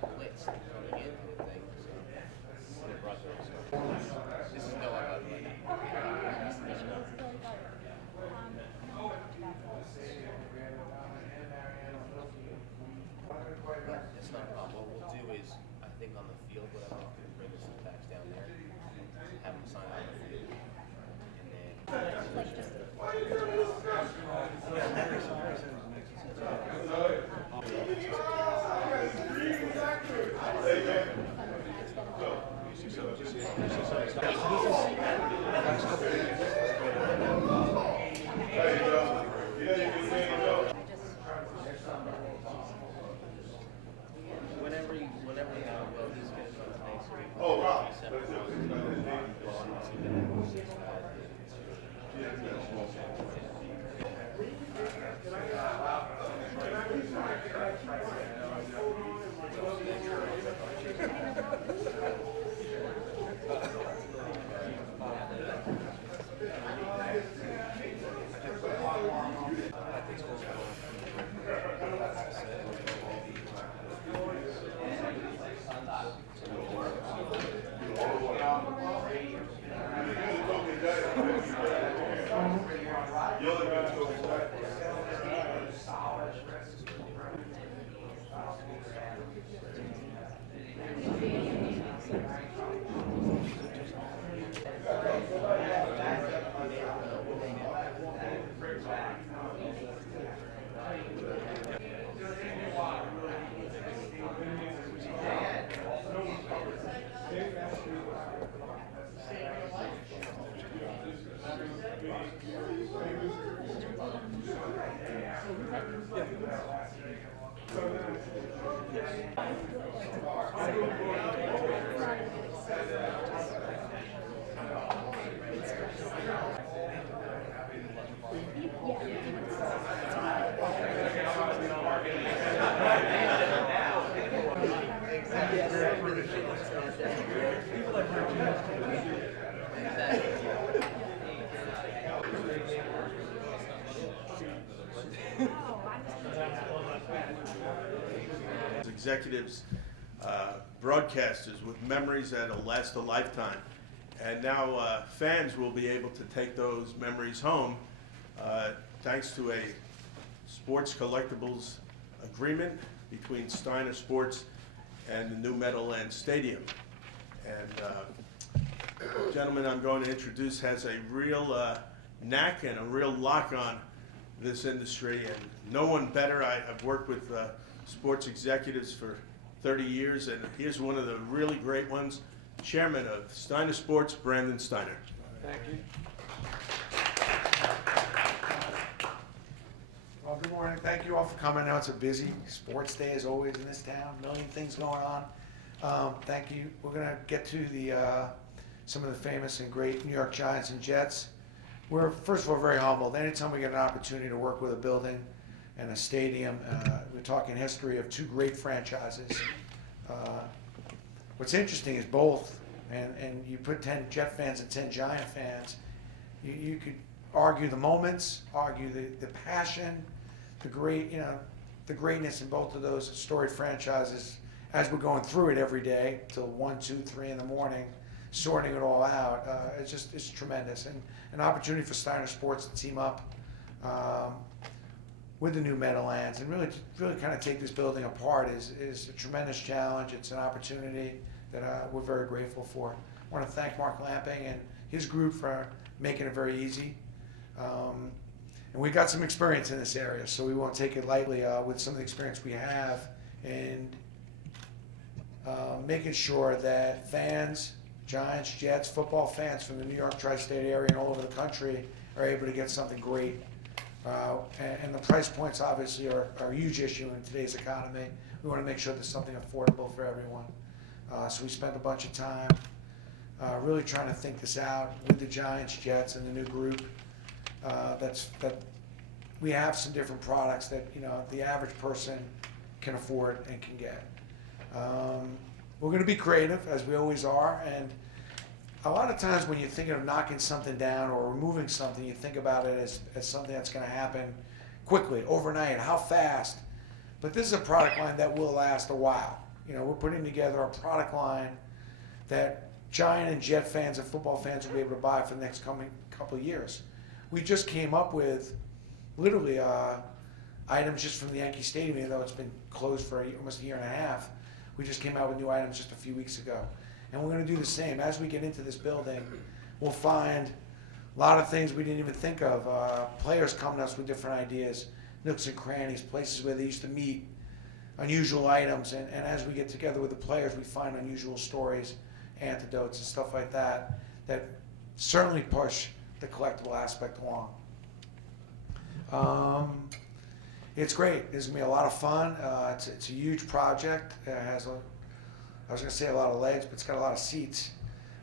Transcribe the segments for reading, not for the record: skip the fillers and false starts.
got blitzed coming into the thing, so they brought those. This is no other way. It's not a problem. What we'll do is, I think on the field, what I'm going to do is bring the setbacks down there, have them sign on the field, and then. Whenever well, he's going to today, so we can Executives, broadcasters with memories that'll last a lifetime. And now fans will be able to take those memories home thanks to a sports collectibles agreement between Steiner Sports and the new Meadowlands Stadium. And the gentleman I'm going to introduce has a real knack and a real lock on this industry, and no one better. I've worked with sports executives for 30 years, and here's one of the really great ones, Chairman of Steiner Sports, Brandon Steiner. Thank you. Well, good morning. Thank you all for coming. I know it's a busy sports day as always in this town. A million things going on. Thank you. We're going to get to the some of the famous and great New York Giants and Jets. We're, first of all, very humbled. Anytime we get an opportunity to work with a building and a stadium, we're talking history of two great franchises. What's interesting is both, and you put 10 Jet fans and 10 Giant fans, you could argue the moments, argue the passion, the greatness in both of those storied franchises as we're going through it every day till 1, 2, 3 in the morning, sorting it all out. It's tremendous, and an opportunity for Steiner Sports to team up with the new Meadowlands and really kind of take this building apart is a tremendous challenge. It's an opportunity that we're very grateful for. I want to thank Mark Lamping and his group for making it very easy. And we've got some experience in this area, so we won't take it lightly with some of the experience we have in making sure that fans, Giants, Jets, football fans from the New York tri-state area and all over the country are able to get something great. And the price points obviously are a huge issue in today's economy. We want to make sure there's something affordable for everyone. So we spent a bunch of time really trying to think this out with the Giants, Jets, and the new group. That we have some different products that the average person can afford and can get. We're going to be creative, as we always are, and a lot of times when you're thinking of knocking something down or removing something, you think about it as something that's going to happen quickly, overnight, how fast. But this is a product line that will last a while. You know, we're putting together a product line that Giant and Jet fans and football fans will be able to buy for the next coming couple of years. We just came up with literally items just from the Yankee Stadium, even though it's been closed for almost a year and a half. We just came out with new items just a few weeks ago. And we're going to do the same. As we get into this building, we'll find a lot of things we didn't even think of. Players coming to us with different ideas, nooks and crannies, places where they used to meet, unusual items. And as we get together with the players, we find unusual stories, anecdotes, and stuff like that, that certainly push the collectible aspect along. It's great. It's going to be a lot of fun. It's a huge project. It has, I was going to say a lot of legs, but it's got a lot of seats.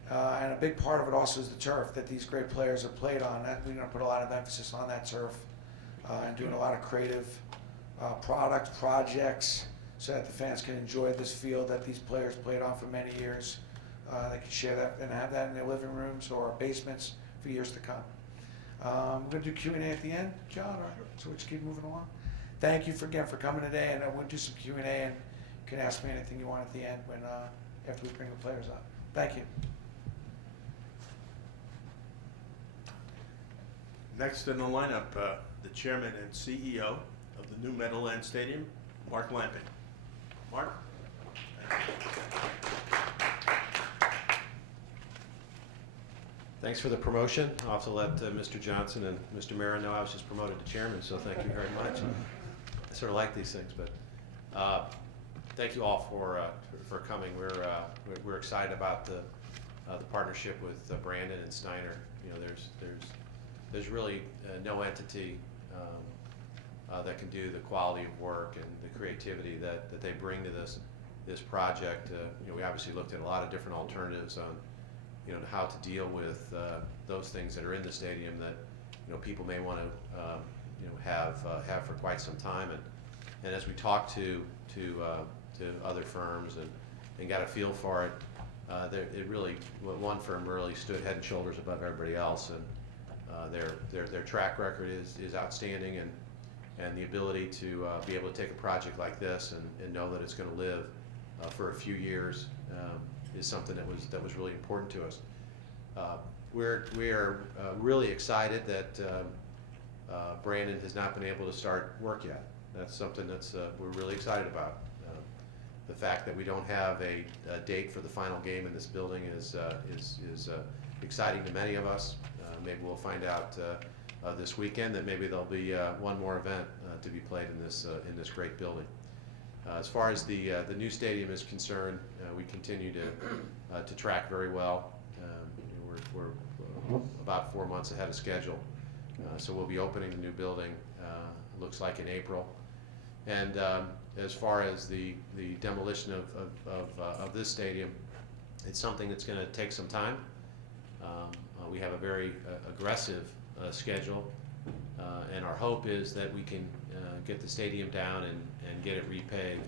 And a big part of it also is the turf that these great players have played on. We're going to put a lot of emphasis on that turf and doing a lot of creative projects so that the fans can enjoy this field that these players played on for many years. They can share that and have that in their living rooms or basements for years to come. We're going to do Q&A at the end, John, so we'll just keep moving along. Thank you again for coming today, and we'll do some Q&A, and you can ask me anything you want at the end when after we bring the players up. Thank you. Next in the lineup, the chairman and CEO of the new Meadowlands Stadium, Mark Lamping. Mark? Thanks for the promotion. I'll have to let Mr. Johnson and Mr. Marin know I was just promoted to chairman, so thank you very much. I sort of like these things, but thank you all for coming. We're excited about the partnership with Brandon and Steiner. You know, there's really no entity that can do the quality of work and the creativity that they bring to this project. You know, we obviously looked at a lot of different alternatives on, you know, how to deal with those things that are in the stadium that, you know, people may want to you know, have for quite some time. And as we talked to other firms and got a feel for it, one firm really stood head and shoulders above everybody else, and their track record is outstanding, and the ability to be able to take a project like this and know that it's going to live for a few years is something that was really important to us. We are really excited that Brandon has not been able to start work yet. That's something that's we're really excited about. The fact that we don't have a date for the final game in this building is exciting to many of us. Maybe we'll find out this weekend that maybe there'll be one more event to be played in this great building. As far as the new stadium is concerned, we continue to track very well. We're about 4 months ahead of schedule, so we'll be opening the new building. Looks like in April. And as far as the demolition of this stadium, it's something that's going to take some time. We have a very aggressive schedule, and our hope is that we can get the stadium down and get it repaved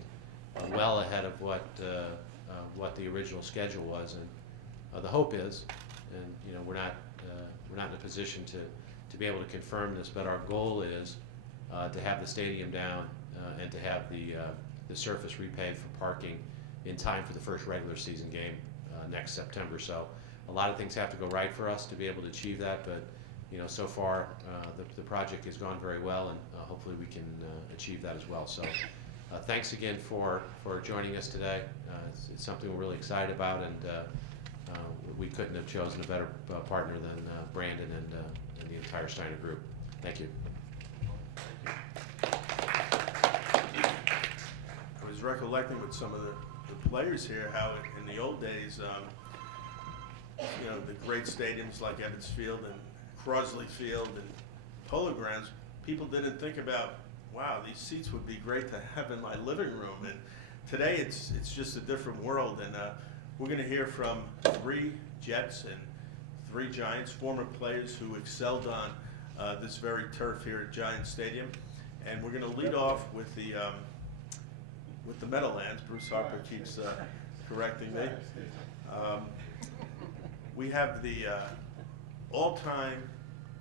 well ahead of what the original schedule was. And the hope is, and you know, we're not in a position to be able to confirm this, but our goal is to have the stadium down and to have the surface repaved for parking in time for the first regular season game next September. So a lot of things have to go right for us to be able to achieve that, but you know, so far the project has gone very well, and hopefully we can achieve that as well. So thanks again for joining us today. It's something we're really excited about, and we couldn't have chosen a better partner than Brandon and the entire Steiner group. Thank you. I was recollecting with some of the players here how in the old days, you know, the great stadiums like Ebbets Field and Crosley Field and Polo Grounds, people didn't think about, wow, these seats would be great to have in my living room. And today it's just a different world. And we're going to hear from 3 Jets and 3 Giants, former players who excelled on this very turf here at Giant Stadium. And we're going to lead off with the Meadowlands. Bruce Harper keeps correcting me. We have the all-time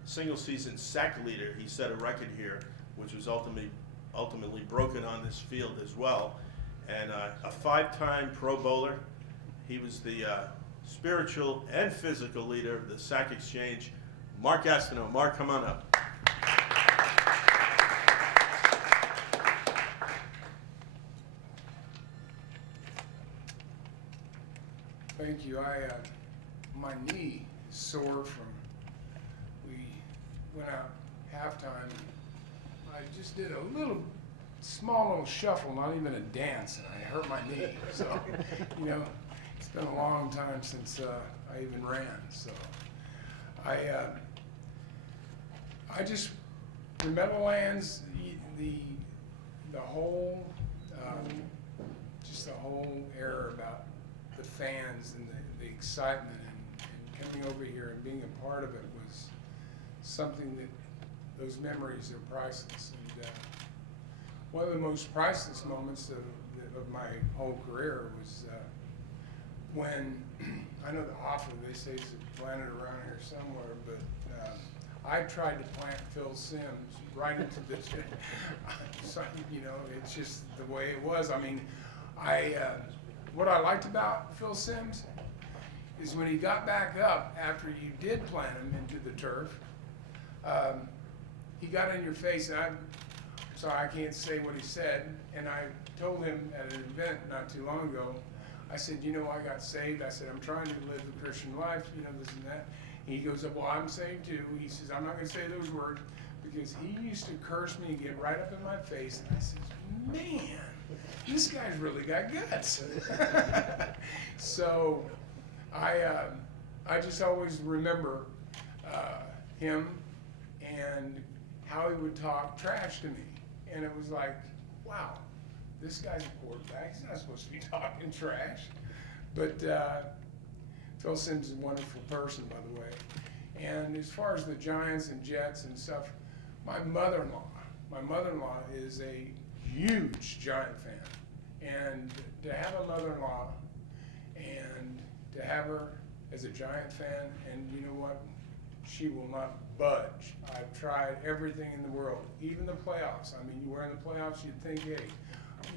single-season sack leader. He set a record here, which was ultimately broken on this field as well. and a 5-time Pro Bowler. He was the spiritual and physical leader of the Sac Exchange. Mark Astino. Mark, come on up. Thank you. My knee is sore from, we went out halftime. I just did a small little shuffle, not even a dance, and I hurt my knee. So, you know, it's been a long time since I even ran. So, I just, the Meadowlands, the whole, just the whole era about the fans and the excitement and coming over here and being a part of it was something that those memories are priceless. And one of the most priceless moments of my whole career was when, I know the offer, they say it's planted around here somewhere, but I tried to plant Phil Simms right into the gym. So, you know, it's just the way it was. I mean, what I liked about Phil Simms is when he got back up after you did plant him into the turf, he got in your face, and I'm sorry, I can't say what he said, and I told him at an event not too long ago, I said, you know, I got saved. I said, I'm trying to live the Christian life, you know, this and that. He goes up, well, I'm saved too. He says, I'm not going to say those words, because he used to curse me and get right up in my face, and I said, man, this guy's really got guts. So I just always remember him and how he would talk trash to me. And it was like, wow, this guy's a quarterback. He's not supposed to be talking trash. But Phil Simms is a wonderful person, by the way. And as far as the Giants and Jets and stuff, my mother-in-law is a huge Giant fan. And to have a mother-in-law and to have her as a Giant fan, and you know what? She will not budge. I've tried everything in the world, even the playoffs. I mean, you were in the playoffs, you'd think, hey,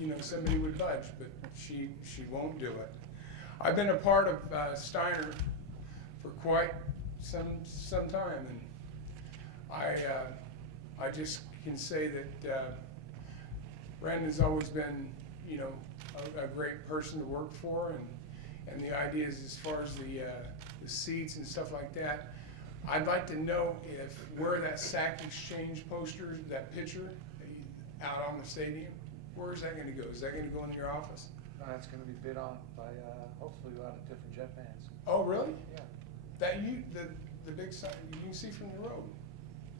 you know, somebody would budge, but she won't do it. I've been a part of Steiner for quite some time, and I just can say that Brandon's always been, you know, a great person to work for, and the ideas as far as the seats and stuff like that. I'd like to know where that Sac Exchange poster, that picture out on the stadium, where is that going to go? Is that going to go in your office? It's going to be bid on by hopefully a lot of different jet fans. Oh, really? Yeah. That the big sign you can see from the road.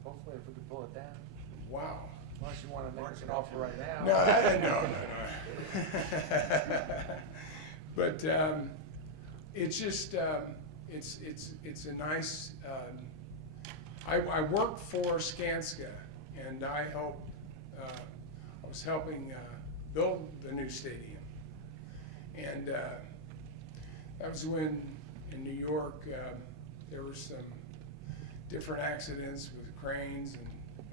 Hopefully, if we could pull it down. Wow. Unless you want to make us an offer right now. No. But it's just it's a nice. I work for Skanska, and I was helping build the new stadium, and that was when in New York there were some different accidents with cranes and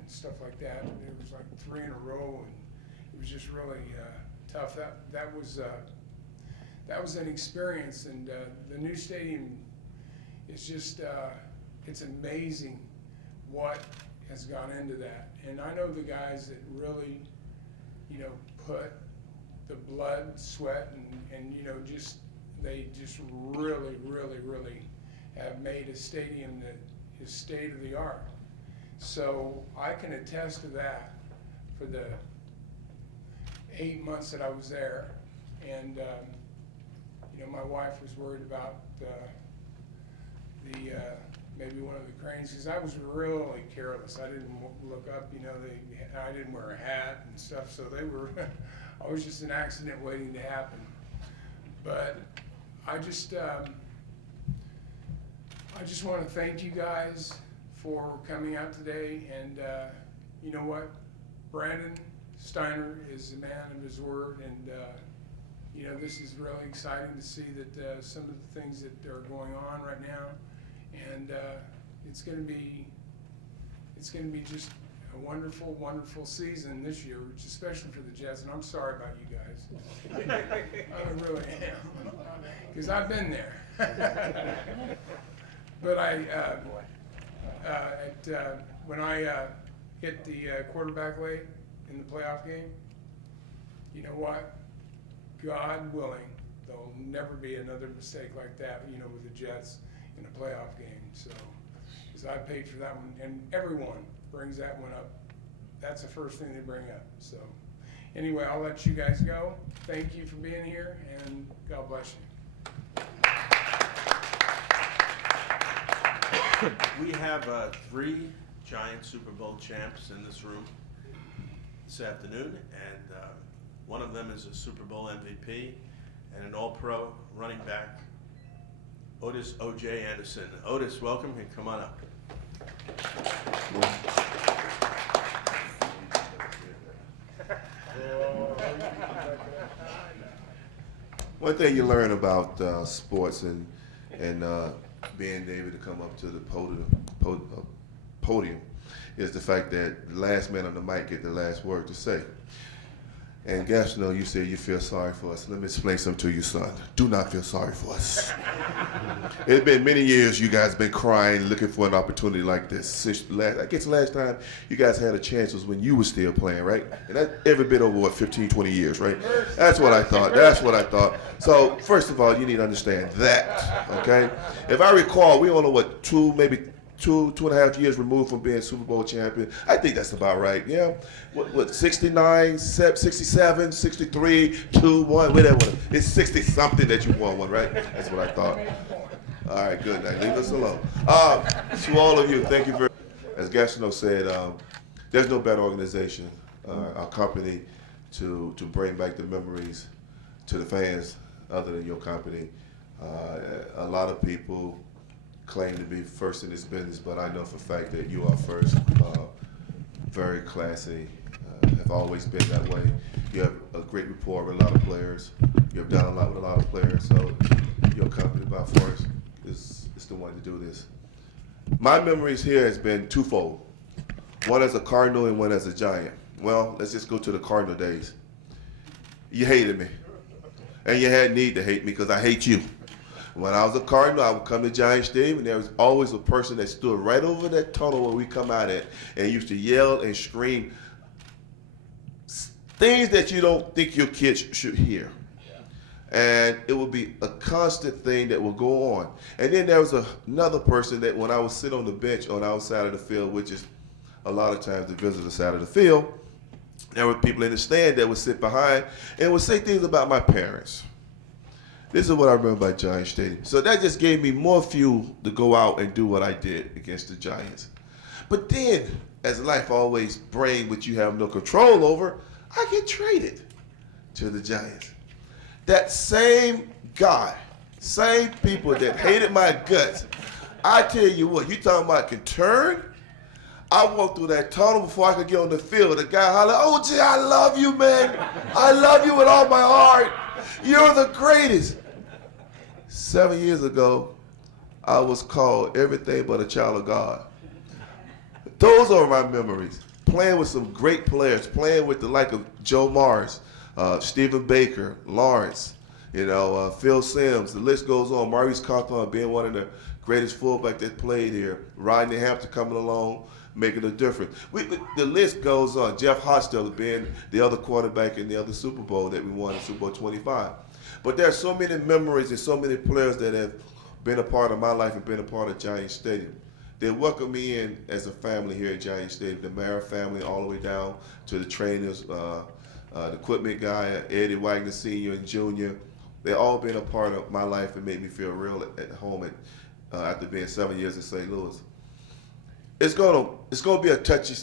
stuff like that. There was like 3 in a row, and it was just really tough. That was an experience, and the new stadium is just it's amazing what has gone into that. And I know the guys that really, you know, put the blood, sweat, and you know, they just really have made a stadium that is state of the art. So I can attest to that for the 8 months that I was there. And you know, my wife was worried about maybe one of the cranes, because I was really careless. I didn't look up, you know, I didn't wear a hat and stuff, so they were, I was just an accident waiting to happen. But I just want to thank you guys for coming out today, and you know what, Brandon Steiner is a man of his word, and you know, this is really exciting to see that some of the things that are going on right now, and it's going to be just a wonderful, wonderful season this year, which especially for the Jets, and I'm sorry about you guys. I really am, because I've been there. But when I hit the quarterback late in the playoff game, you know what? God willing, there'll never be another mistake like that, with the Jets in a playoff game. So, because I paid for that one, and everyone brings that one up. That's the first thing they bring up. So, anyway, I'll let you guys go. Thank you for being here, and God bless you. We have 3 Giant Super Bowl champs in this room this afternoon, and one of them is a Super Bowl MVP and an All-Pro running back, Otis O.J. Anderson. Otis, welcome, and come on up. One thing you learn about sports and being able to come up to the podium is the fact that the last man on the mic get the last word to say. And Gastineau, you said you feel sorry for us. Let me explain something to you, son. Do not feel sorry for us. It's been many years you guys been crying, looking for an opportunity like this. Since I guess the last time you guys had a chance was when you were still playing, right? And that's every bit over, 15, 20 years, right? That's what I thought. That's what I thought. So, first of all, you need to understand that, okay? If I recall, we only, maybe two and a half years removed from being Super Bowl champion. I think that's about right, yeah? What 69, 67, 63, 2, 1, whatever. It's 60-something that you won one, right? That's what I thought. All right, good. Now, leave us alone. To all of you, thank you very much. As Gastineau said, there's no better organization, our company, to bring back the memories to the fans other than your company. A lot of people claim to be first in this business, but I know for a fact that you are first. Very classy, have always been that way. You have a great rapport with a lot of players. You have done a lot with a lot of players, so your company by far is the one to do this. My memories here has been twofold. One as a Cardinal and one as a Giant. Well, let's just go to the Cardinal days. You hated me, and you had need to hate me because I hate you. When I was a Cardinal, I would come to Giant Stadium, and there was always a person that stood right over that tunnel where we come out at and used to yell and scream things that you don't think your kids should hear. And it would be a constant thing that would go on. And then there was another person that when I would sit on the bench on our side of the field, which is a lot of times the visitor side of the field, there were people in the stand that would sit behind and would say things about my parents. This is what I remember about Giant Stadium. So that just gave me more fuel to go out and do what I did against the Giants. But then, as life always brings what you have no control over, I get traded to the Giants. That same guy, same people that hated my guts, I tell you what, you talking about can turn? I walked through that tunnel before I could get on the field. The guy hollered, "Oh, gee, I love you, man. I love you with all my heart. You're the greatest." 7 years ago, I was called everything but a child of God. Those are my memories. Playing with some great players, playing with the like of Joe Morris, Stephen Baker, Lawrence, Phil Simms, the list goes on. Maurice Carthon being one of the greatest fullback that played here. Rodney Hampton coming along, making a difference. The list goes on. Jeff Hostetler being the other quarterback in the other Super Bowl that we won in Super Bowl 25. But there are so many memories and so many players that have been a part of my life and been a part of Giant Stadium. They welcomed me in as a family here at Giant Stadium, the Mara family all the way down to the trainers, the equipment guy, Eddie Wagner Sr. and Jr. They all been a part of my life and made me feel real at home after being 7 years in St. Louis. It's gonna be a touchy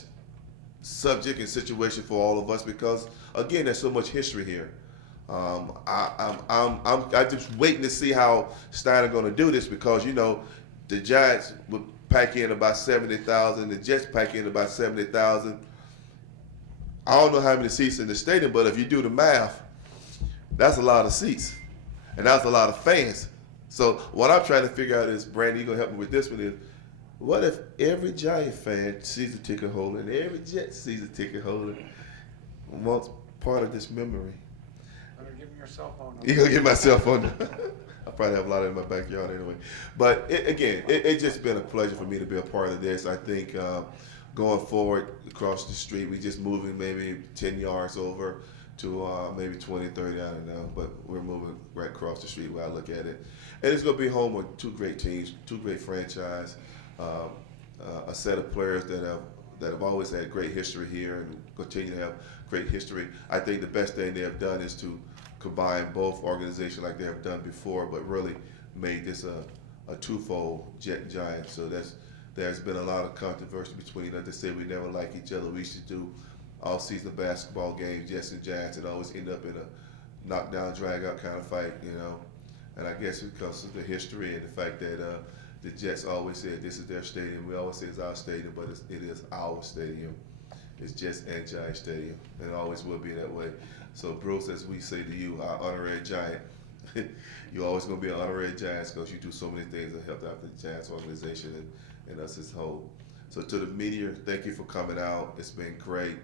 subject and situation for all of us because, again, there's so much history here. I'm just waiting to see how Steiner going to do this because, the Giants would pack in about 70,000, the Jets pack in about 70,000. I don't know how many seats in the stadium, but if you do the math, that's a lot of seats, and that's a lot of fans. So what I'm trying to figure out is, Brandon, you're going to help me with this one, is what if every Giant fan sees a ticket holder and every Jet sees a ticket holder and wants part of this memory? Better give me your cell phone number. You gonna get my cell phone? I probably have a lot in my backyard anyway. But it's just been a pleasure for me to be a part of this. I think going forward across the street, we just moving maybe 10 yards over to maybe 20, 30, I don't know. But we're moving right across the street where I look at it. And it's gonna be home with two great teams, two great franchises, a set of players that have always had great history here and continue to have great history. I think the best thing they have done is to combine both organizations like they have done before, but really made this a twofold Jet and Giant. So there's been a lot of controversy between us. They say we never like each other. We used to do all-season basketball games, Jets and Giants, and always end up in a knockdown, drag-out kind of fight, you know. And I guess because of the history and the fact that the Jets always said this is their stadium. We always say it's our stadium, but it is our stadium. It's Jets and Giant Stadium, and it always will be that way. So, Bruce, as we say to you, our honorary Giant, you're always going to be an honorary Giants because you do so many things that help out the Giants organization and us as a whole. So, to the media, thank you for coming out. It's been great.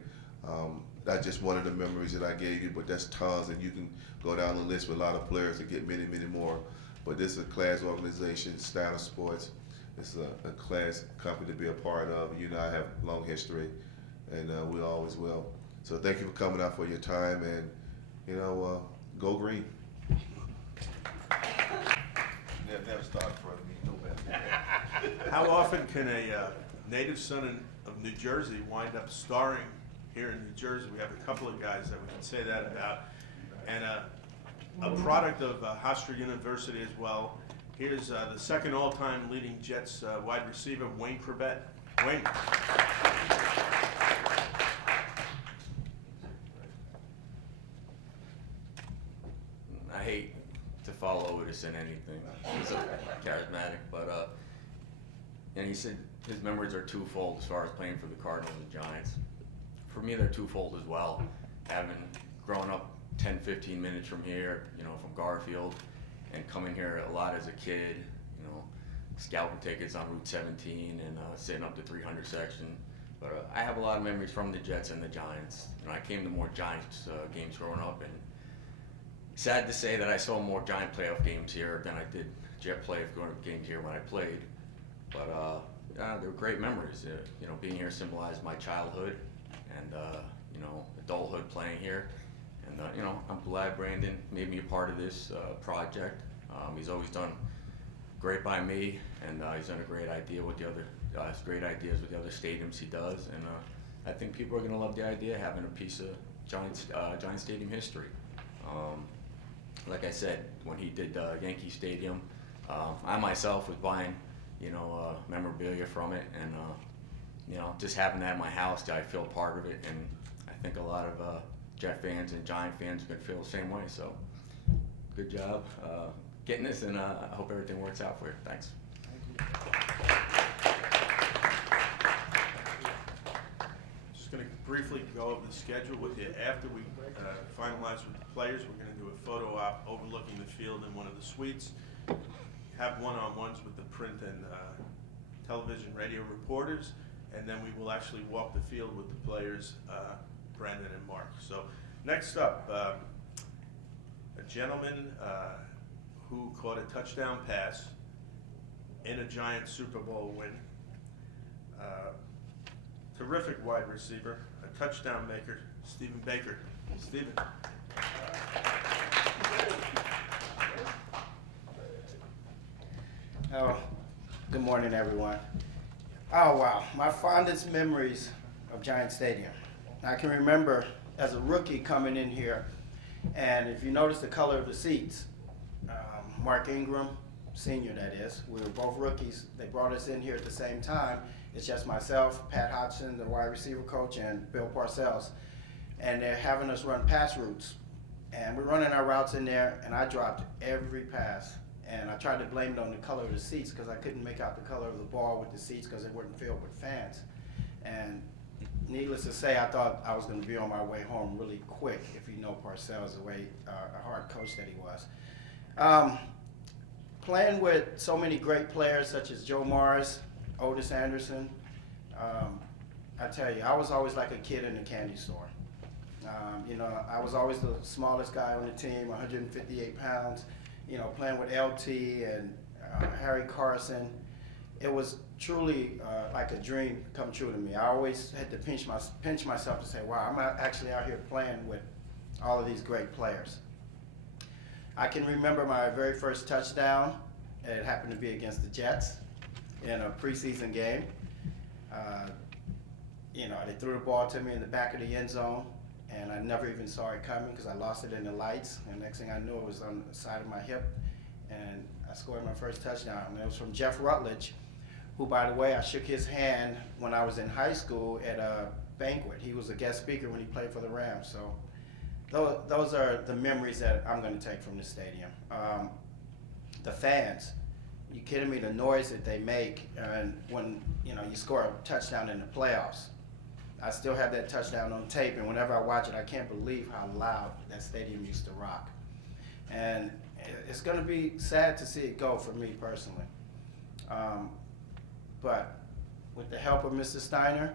That's just one of the memories that I gave you, but that's tons, and you can go down the list with a lot of players to get many, many more. But this is a class organization, Steiner Sports. It's a class company to be a part of. You and I have long history, and we always will. So thank you for coming out for your time, and go green. Never start in front of me, no better. How often can a native son of New Jersey wind up starring here in New Jersey? We have a couple of guys that we can say that about, and a product of Hofstra University as well. Here's the second all-time leading Jets wide receiver, Wayne Corbett. Wayne. I hate to follow Otis in anything. He's so charismatic, but and he said his memories are twofold as far as playing for the Cardinals and Giants. For me, they're twofold as well. Having grown up 10, 15 minutes from here, from Garfield, and coming here a lot as a kid, scouting tickets on Route 17 and sitting up the 300 section. But I have a lot of memories from the Jets and the Giants. I came to more Giants games growing up, and sad to say that I saw more Giant playoff games here than I did Jet playoff games here when I played. But they were great memories. Being here symbolized my childhood and adulthood playing here. And I'm glad Brandon made me a part of this project. He's always done great by me, and he's done a great idea with the other, great ideas with the other stadiums he does. And I think people are going to love the idea of having a piece of Giant Stadium history. Like I said, when he did Yankee Stadium, I myself was buying, memorabilia from it, and just having that in my house, I feel part of it, and I think a lot of Jet fans and Giant fans are going to feel the same way. So, good job getting this, and I hope everything works out for you. Thanks. Just going to briefly go over the schedule with you. After we finalize with the players, we're going to do a photo op overlooking the field in one of the suites. Have one-on-ones with the print and television, radio reporters, and then we will actually walk the field with the players, Brandon and Mark. So next up, a gentleman who caught a touchdown pass in a Giant Super Bowl win. Terrific wide receiver, a touchdown maker, Stephen Baker. Stephen. Oh, good morning, everyone. Oh, wow. My fondest memories of Giant Stadium. I can remember as a rookie coming in here, and if you notice the color of the seats, Mark Ingram, senior that is, we were both rookies. They brought us in here at the same time. It's just myself, Pat Hodgson, the wide receiver coach, and Bill Parcells. And they're having us run pass routes. And we're running our routes in there, and I dropped every pass. And I tried to blame it on the color of the seats because I couldn't make out the color of the ball with the seats because they weren't filled with fans. And needless to say, I thought I was going to be on my way home really quick, if you know Parcells, the way a hard coach that he was. Playing with so many great players such as Joe Morris, Otis Anderson. I tell you, I was always like a kid in a candy store. You know, I was always the smallest guy on the team, 158 pounds, you know, playing with LT and Harry Carson. It was truly like a dream come true to me. I always had to pinch myself to say, wow, I'm actually out here playing with all of these great players. I can remember my very first touchdown. It happened to be against the Jets in a preseason game. You know, they threw the ball to me in the back of the end zone, and I never even saw it coming because I lost it in the lights. And next thing I knew, it was on the side of my hip, and I scored my first touchdown. And it was from Jeff Rutledge, who, by the way, I shook his hand when I was in high school at a banquet. He was a guest speaker when he played for the Rams. So those are the memories that I'm going to take from the stadium. The fans, you kidding me? The noise that they make, and when you know you score a touchdown in the playoffs. I still have that touchdown on tape, and whenever I watch it, I can't believe how loud that stadium used to rock. And it's going to be sad to see it go for me personally. But with the help of Mr. Steiner,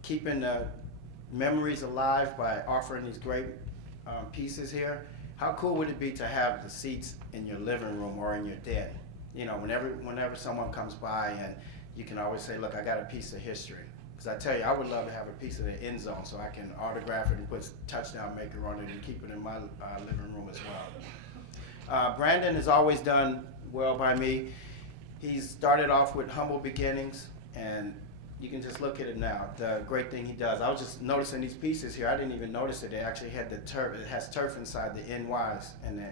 keeping the memories alive by offering these great pieces here, how cool would it be to have the seats in your living room or in your den? You know, whenever someone comes by, and you can always say, look, I got a piece of history. Because I tell you, I would love to have a piece of the end zone so I can autograph it and put touchdown maker on it and keep it in my living room as well. Brandon has always done well by me. He's started off with humble beginnings, and you can just look at it now, the great thing he does. I was just noticing these pieces here. I didn't even notice it. They actually had the turf. It has turf inside the NYs and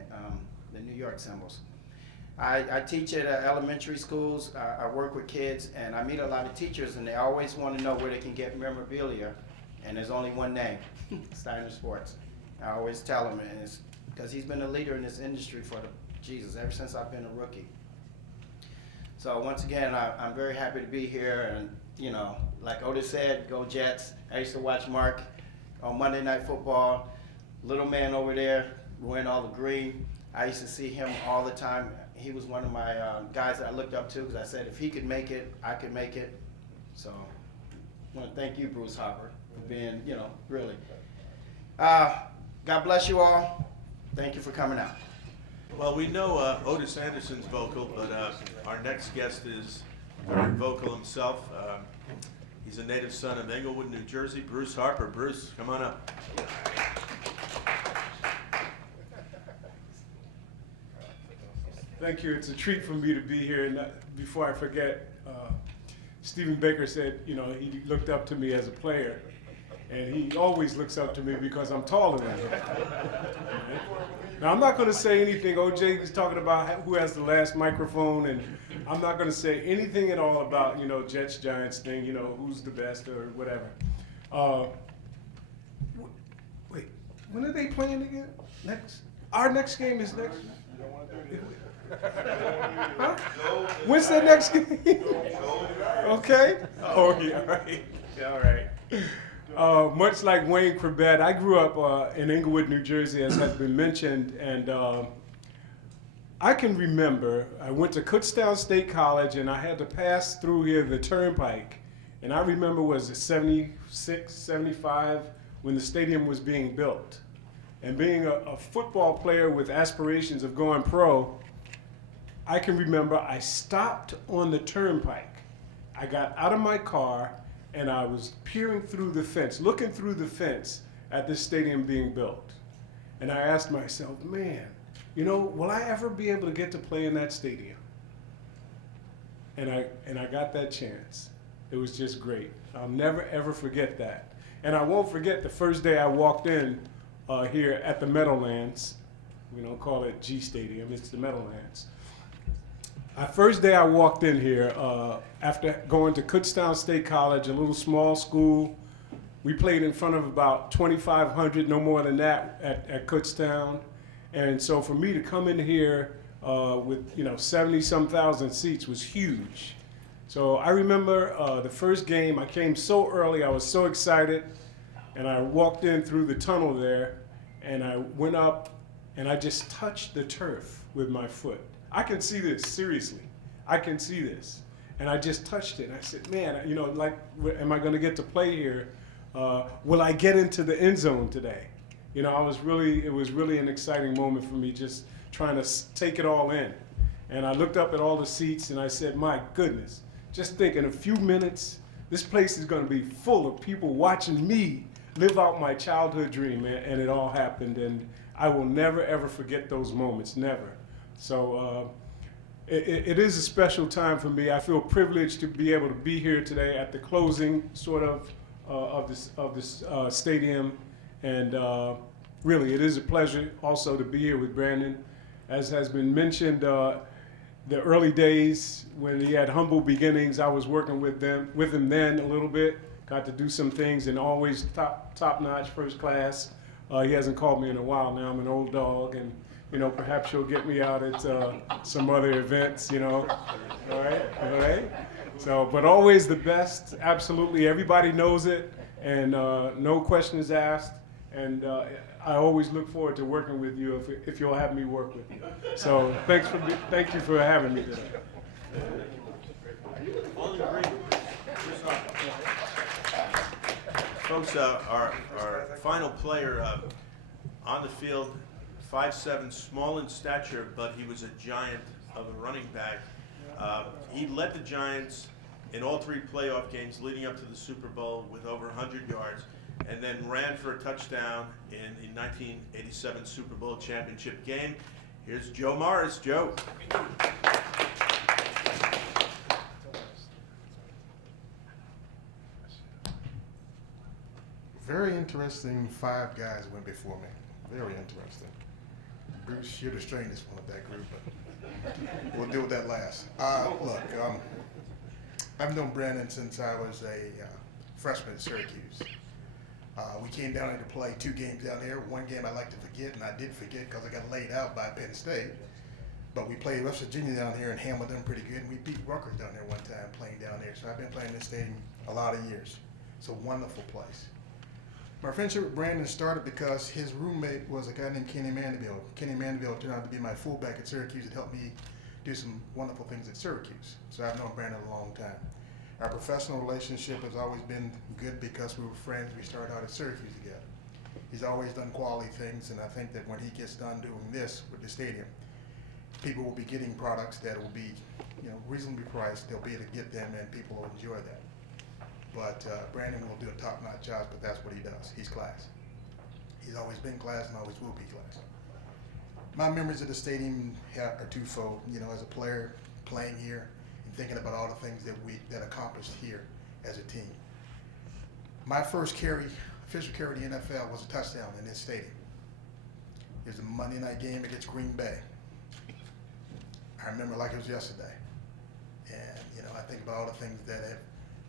the New York symbols. I teach at elementary schools. I work with kids, and I meet a lot of teachers, and they always want to know where they can get memorabilia, and there's only one name, Steiner Sports. I always tell them, and it's because he's been a leader in this industry for ever since I've been a rookie. So once again, I'm very happy to be here, and you know, like Otis said, go Jets. I used to watch Mark on Monday Night Football. Little man over there wearing all the green. I used to see him all the time. He was one of my guys that I looked up to because I said if he could make it, I could make it. So I want to thank you, Bruce Hopper, for being, you know, really. God bless you all. Thank you for coming out. Well, we know Otis Anderson's vocal, but our next guest is very vocal himself. He's a native son of Englewood, New Jersey. Bruce Harper. Bruce, come on up. Thank you. It's a treat for me to be here. And before I forget, Stephen Baker said, you know, he looked up to me as a player, and he always looks up to me because I'm taller than him. Now, I'm not going to say anything. OJ is talking about who has the last microphone, and I'm not going to say anything at all about, you know, Jets Giants thing, you know, who's the best or whatever. Wait, when are they playing again? Our next game is next. Huh? When's the next game? Okay. Oh, yeah, all right. All right. Much like Wayne Corbett, I grew up in Englewood, New Jersey, as has been mentioned, and I can remember I went to Kutztown State College, and I had to pass through here the Turnpike, and I remember was it 76, 75 when the stadium was being built. And being a football player with aspirations of going pro, I can remember I stopped on the Turnpike. I got out of my car and I was peering through the fence, looking through the fence at this stadium being built. And I asked myself, man, you know, will I ever be able to get to play in that stadium? And I got that chance. It was just great. I'll never ever forget that. And I won't forget the first day I walked in here at the Meadowlands. We don't call it G Stadium, it's the Meadowlands. First day I walked in here, after going to Kutztown State College, a little small school, we played in front of about 2,500, no more than that, at Kutztown. And so for me to come in here with 70-some thousand seats was huge. So I remember the first game, I came so early, I was so excited, and I walked in through the tunnel there, and I went up, and I just touched the turf with my foot. I can see this, seriously. I can see this. and I just touched it. I said, man, you know, like, am I going to get to play here? Will I get into the end zone today? You know, it was really an exciting moment for me, just trying to take it all in. And I looked up at all the seats and I said, my goodness, just think in a few minutes, this place is going to be full of people watching me live out my childhood dream. And it all happened. And I will never, ever forget those moments, never. So it is a special time for me. I feel privileged to be able to be here today at the closing sort of this stadium. And really, it is a pleasure also to be here with Brandon. As has been mentioned, the early days when he had humble beginnings, I was working with him then a little bit. Got to do some things, and always top notch, first class. He hasn't called me in a while now. I'm an old dog, and you know, perhaps you'll get me out at some other events. You know, all right. So, but always the best. Absolutely, everybody knows it, and no question is asked. And I always look forward to working with you if you'll have me work with you. So thank you for having me today. All in agreement. Folks, our final player on the field, 5'7", small in stature, but he was a giant of a running back. He led the Giants in all 3 playoff games leading up to the Super Bowl with over 100 yards, and then ran for a touchdown in the 1987 Super Bowl championship game. Here's Joe Morris. Joe. Very interesting 5 guys went before me. Very interesting. Bruce, you're the strangest one of that group, but we'll deal with that last. Look, I've known Brandon since I was a freshman at Syracuse. We came down here to play 2 games down there. One game I like to forget, and I did forget because I got laid out by Penn State. But we played West Virginia down here and hammered them pretty good, and we beat Rutgers down there one time playing down there. So I've been playing this stadium a lot of years. It's a wonderful place. My friendship with Brandon started because his roommate was a guy named Kenny Mandeville. Kenny Mandeville turned out to be my fullback at Syracuse and helped me do some wonderful things at Syracuse. So I've known Brandon a long time. Our professional relationship has always been good because we were friends. We started out at Syracuse together. He's always done quality things, and I think that when he gets done doing this with the stadium, people will be getting products that will be, you know, reasonably priced. They'll be able to get them, and people will enjoy that. But Brandon will do a top-notch job, but that's what he does. He's class. He's always been class and always will be class. My memories of the stadium are twofold. You know, as a player playing here and thinking about all the things that accomplished here as a team. My first official carry in the NFL was a touchdown in this stadium. It was a Monday night game against Green Bay. I remember like it was yesterday. And, you know, I think about all the things that have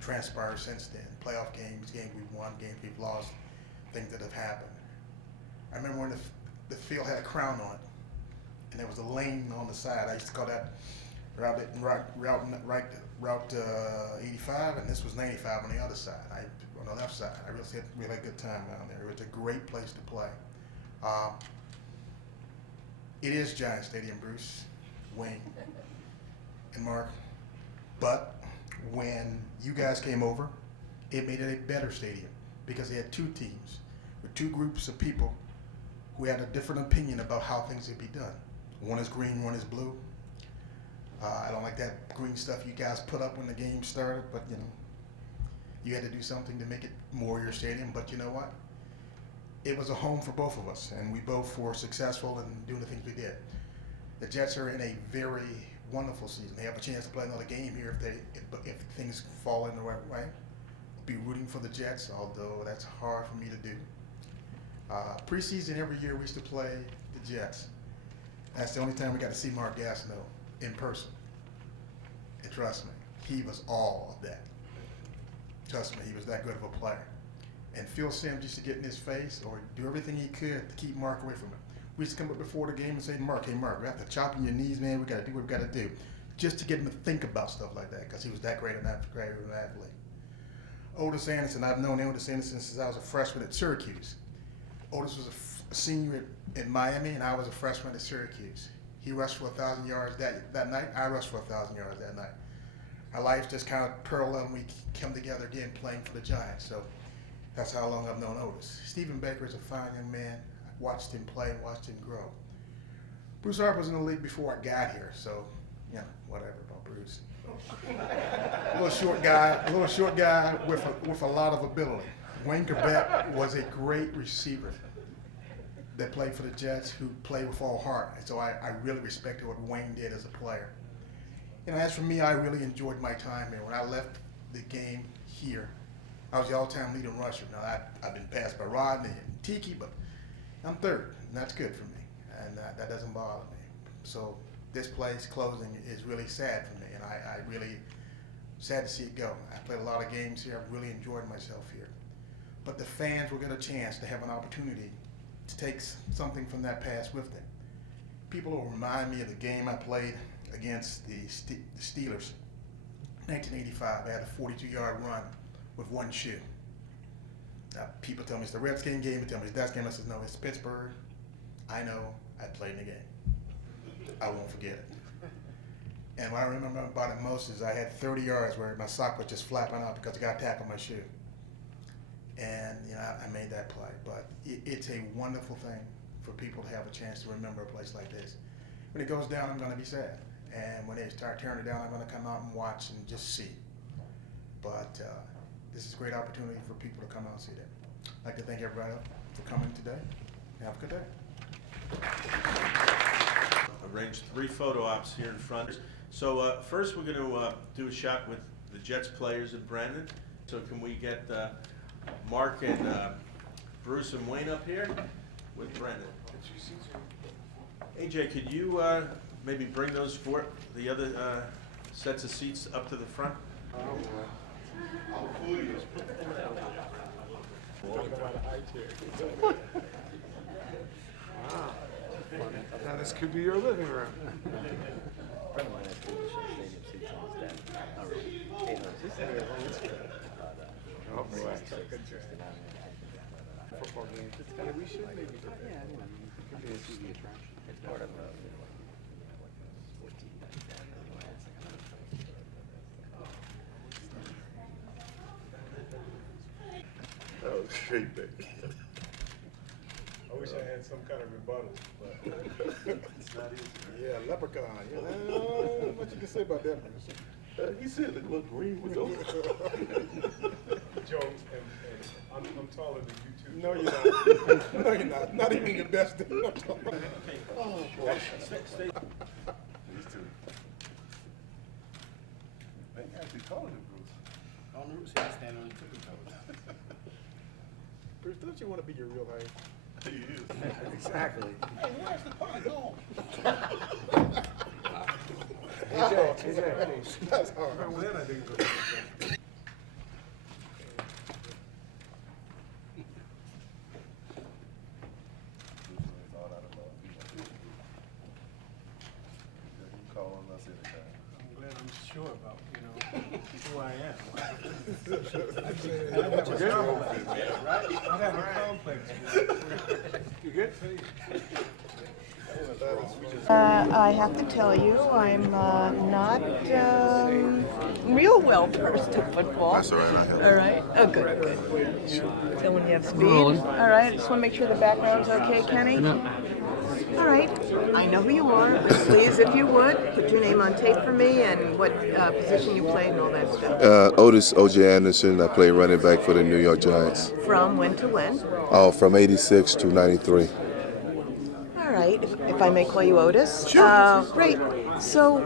transpired since then. Playoff games, games we've won, games we've lost, things that have happened. I remember when the field had a crown on it, and there was a lane on the side. I used to call that Route 85, and this was 95 on the other side, on the left side. I really had a good time down there. It was a great place to play. It is Giant Stadium, Bruce, Wayne, and Mark, but when you guys came over, it made it a better stadium because they had 2 teams with 2 groups of people who had a different opinion about how things should be done. One is green, one is blue. I don't like that green stuff you guys put up when the game started, but you know, you had to do something to make it more your stadium. But you know what? It was a home for both of us, and we both were successful in doing the things we did. The Jets are in a very wonderful season. They have a chance to play another game here if things fall in the right way. I'll be rooting for the Jets, although that's hard for me to do. Preseason every year we used to play the Jets. That's the only time we got to see Mark Gastineau in person. And trust me, he was all of that. Trust me, he was that good of a player. And Phil Simms used to get in his face or do everything he could to keep Mark away from him. We used to come up before the game and say to Mark, hey Mark, we have to chop in your knees, man. We got to do what we got to do. Just to get him to think about stuff like that because he was that great an athlete. Otis Anderson, I've known Otis Anderson since I was a freshman at Syracuse. Otis was a senior in Miami, and I was a freshman at Syracuse. He rushed for 1,000 yards that night. I rushed for 1,000 yards that night. our lives just kind of parallel and we come together again playing for the Giants. So that's how long I've known Otis. Stephen Baker is a fine young man. I watched him play, watched him grow. Bruce Harper was in the league before I got here, so, you know, whatever about Bruce. A little short guy with a lot of ability. Wayne Corbett was a great receiver that played for the Jets, who played with all heart. And so I really respected what Wayne did as a player. You know, as for me, I really enjoyed my time here. When I left the game here, I was the all-time leading rusher. Now, I've been passed by Rodney and Tiki, but I'm third, and that's good for me, and that doesn't bother me. So this place closing is really sad for me, and I really sad to see it go. I played a lot of games here. I've really enjoyed myself here. But the fans will get a chance to have an opportunity to take something from that past with them. People will remind me of the game I played against the Steelers. 1985, I had a 42-yard run with one shoe. Now, people tell me it's the Redskin game, they tell me it's that game. I said, no, it's Pittsburgh. I know I played in the game. I won't forget it. And what I remember about it most is I had 30 yards where my sock was just flapping out because I got tackled my shoe. And, you know, I made that play. But it's a wonderful thing for people to have a chance to remember a place like this. When it goes down, I'm going to be sad. And when they start tearing it down, I'm going to come out and watch and just see. But this is a great opportunity for people to come out and see that. I'd like to thank everybody for coming today. Have a good day. Arranged 3 photo ops here in front. So first we're going to do a shot with the Jets players in Brandon. So can we get Mark and Bruce and Wayne up here with Brandon? AJ, could you maybe bring the other sets of seats up to the front? Wow. Now this could be your living room. Oh boy. Football game. Yeah, we should maybe do that. Yeah, it could be a TV attraction. It's part of That was great, baby. I wish I had some kind of rebuttal, but it's not easy. Yeah, leprechaun. Yeah, what you can say about that, man? He said it looked green with those. Joe, I'm taller than you too. No, you're not. No, you're not. Not even your best. Oh, boy. These two. They actually taller than Bruce. On the roof, stand on the tippy toes. Bruce, don't you want to be your real height? He is. Exactly. Hey, where's the pot going? AJ. That's hard. When I didn't go. I'm glad I'm sure about, who I am. I have a complex. You good? I have to tell you, I'm not real well versed in football. That's all right, I help. All right? Oh, good, good. So when you have speed, all right, I just want to make sure the background's okay, Kenny? All right, I know who you are, but please, if you would, put your name on tape for me and what position you played and all that stuff. Otis O.J. Anderson. I played running back for the New York Giants. From when to when? Oh, from 86 to 93. All right, if I may call you Otis. Sure. Great. So,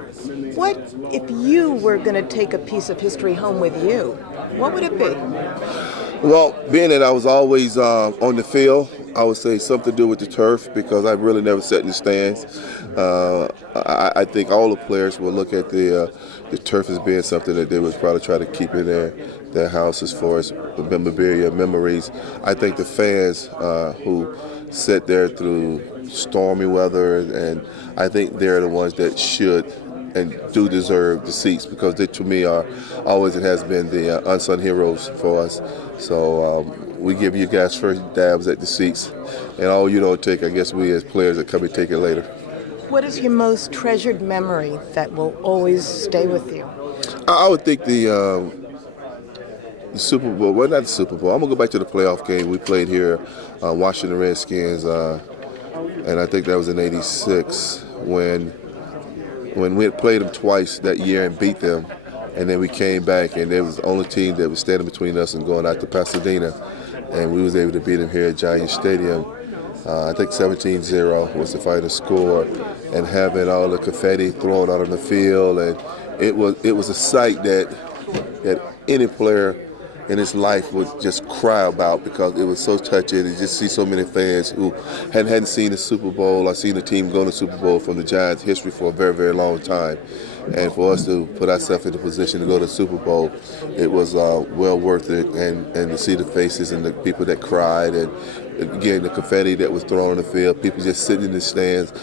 what if you were going to take a piece of history home with you? What would it be? Well, being that I was always on the field, I would say something to do with the turf because I really never sat in the stands. I think all the players will look at the turf as being something that they would probably try to keep in their house as far as the memorabilia, memories. I think the fans who sit there through stormy weather, and I think they're the ones that should and do deserve the seats because they, to me, are always and has been the unsung heroes for us. So we give you guys first dabs at the seats, and all you don't take, I guess we as players that come and take it later. What is your most treasured memory that will always stay with you? I would think the Super Bowl. Well, not the Super Bowl. I'm gonna go back to the playoff game we played here, Washington Redskins, and I think that was in '86 when we had played them twice that year and beat them, and then we came back and they was the only team that was standing between us and going out to Pasadena, and we was able to beat them here at Giant Stadium. I think 17-0 was the final score, and having all the confetti thrown out on the field, and it was a sight that any player in his life would just cry about, because it was so touching to just see so many fans who hadn't seen the Super Bowl or seen the team go to the Super Bowl from the Giants' history for a very, very long time. And for us to put ourselves in the position to go to the Super Bowl, it was well worth it, and to see the faces and the people that cried, and again, the confetti that was thrown on the field, people just sitting in the stands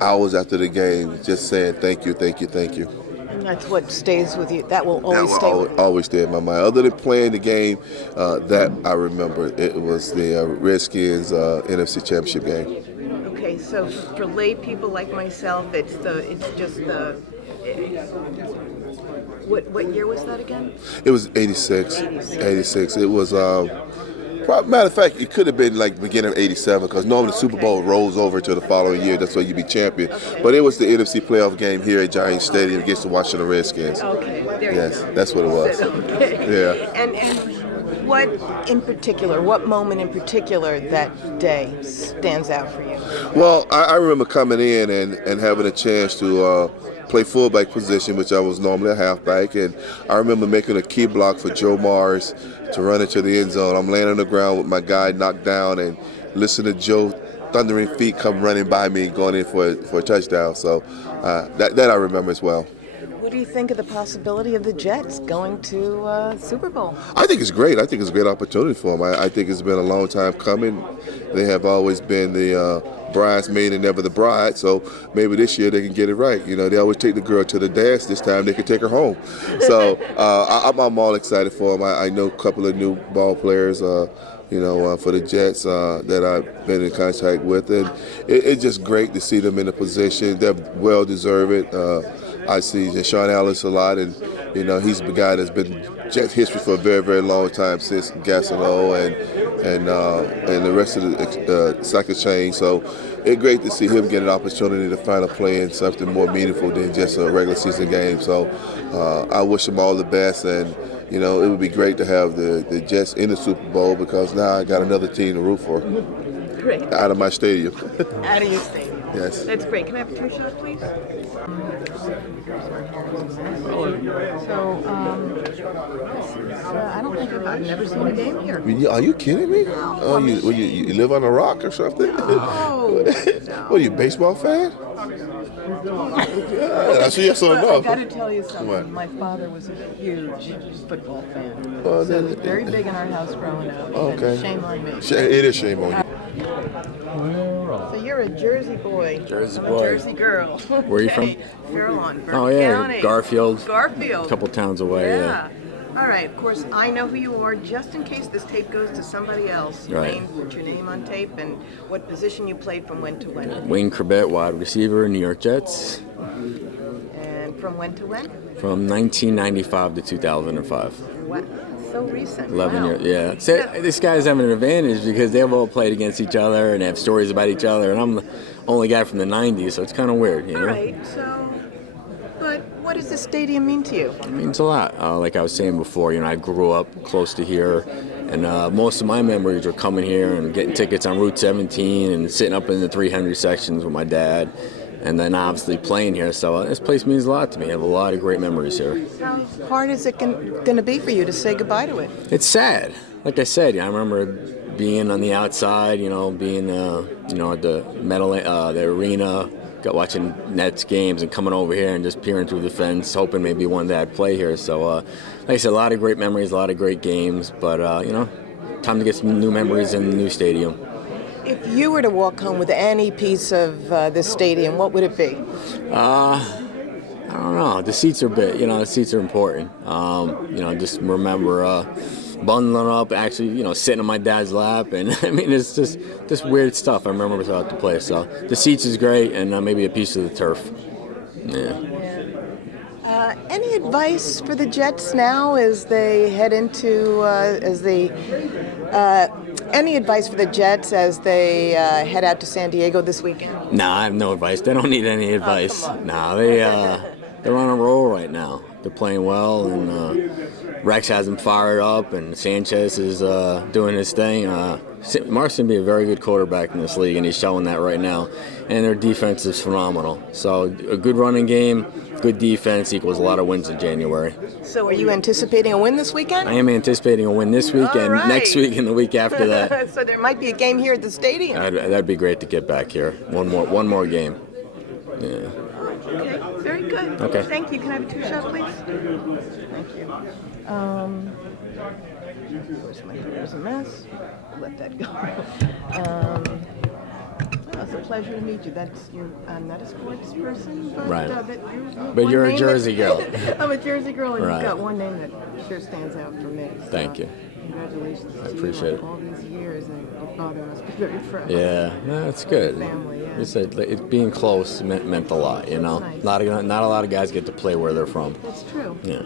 hours after the game just saying thank you, thank you, thank you. And that's what stays with you. That will always stay with you. Always stay in my mind. Other than playing the game, that I remember, it was the Redskins NFC Championship game. Okay, so for lay people like myself, it's just the. What year was that again? It was 86. 86. It was. Matter of fact, it could have been like beginning of '87, because normally the Super Bowl rolls over to the following year. That's why you be champion. Okay. But it was the NFC playoff game here at Giant Stadium against the Washington Redskins. Okay, there you Yes, go. that's what it was. Okay. Yeah. And what in particular, what moment in particular that day stands out for you? Well, I remember coming in and having a chance to play fullback position, which I was normally a halfback, and I remember making a key block for Joe Mars to run into the end zone. I'm laying on the ground with my guy knocked down and listening to Joe thundering feet come running by me going in for a touchdown. So that I remember as well. What do you think of the possibility of the Jets going to Super Bowl? I think it's great. I think it's a great opportunity for them. I think it's been a long time coming. They have always been the bridesmaid and never the bride, so maybe this year they can get it right. You know, they always take the girl to the dance. This time they can take her home. So I'm all excited for them. I know a couple of new ball players, for the Jets that I've been in contact with, and it's just great to see them in a position. They're well deserved. I see Sean Ellis a lot, and he's the guy that's been Jets history for a very, very long time, since Gassino and the rest of the second chain. So it's great to see him get an opportunity to finally play in something more meaningful than just a regular season game. So I wish him all the best, and it would be great to have the Jets in the Super Bowl, because now I got another team to root for. Great. Out of my stadium. Out of your stadium. Yes. That's great. Can I have a two-shot, please? So, I don't think I've never seen a game here. Are you kidding me? Oh, you live on a rock or something? Oh, What are you, a baseball fan? I see you so I enough. got to tell you something. What? My father was a huge football fan. Oh, So it was very big in our house growing up. Okay. And shame on me. It is shame on you. So you're a Jersey boy. Jersey I'm boy. a Jersey girl. Where are you from? Fairlawn, Bergen Oh, yeah, County. Garfield. Garfield. A couple towns away, yeah. All right. Of course, I know who you are. Just in case this tape goes to somebody else, Right. put your name on tape and what position you played from when to when, Wayne Corbett, wide receiver, New York Jets, and from when to when. from 1995 to 2005. What? So recent. 11 Wow. years, yeah. So this guy's having an advantage because they've all played against each other and have stories about each other, and I'm the only guy from the 90s, so it's kind of weird, All right. So, but what does this stadium mean to you? It means a lot. Like I was saying before, I grew up close to here, and most of my memories were coming here and getting tickets on Route 17 and sitting up in the 300 sections with my dad, and then obviously playing here. So this place means a lot to me. I have a lot of great memories here. How hard is it going to be for you to say goodbye to it? It's sad. Like I said, I remember being on the outside, being, at the the arena, watching Nets games and coming over here and just peering through the fence, hoping maybe one day I'd play here. So, like I said, a lot of great memories, a lot of great games, but, time to get some new memories in the new stadium. If you were to walk home with any piece of this stadium, what would it be? I don't know. The seats are big. The seats are important. Just remember bundling up, actually, sitting on my dad's lap, and I mean, it's just weird stuff I remember throughout the place. So the seats is great, and maybe a piece of the turf. Yeah. Any advice for the Jets now as they head into any advice for the Jets as they head out to San Diego this weekend? No, I have no advice. They don't need any advice. No, they're on a roll right now. They're playing well, and Rex has them fired up, and Sanchez is doing his thing. Mark's going to be a very good quarterback in this league, and he's showing that right now. And their defense is phenomenal. So a good running game, good defense equals a lot of wins in January. So are you anticipating a win this weekend? I am anticipating a win this week and next week and the week after that. So there might be a game here at the stadium. That'd be great to get back here. One more game. Yeah. Okay, very good. Okay. Thank you. Can I have a two-shot, please? Thank you. Where's my there's a mess. Let that go. Well, it's a pleasure to meet you. I'm not a sports person, but Right. But you're a Jersey girl. I'm a Jersey girl, and Right. you've got one name that sure stands out for me. So Thank you. Congratulations to I you appreciate it. all these years, and your father must be very proud. Yeah, no, it's good. Family, yeah. It being close meant a lot, Nice. Not a lot of guys get to play where they're from. That's true. Yeah.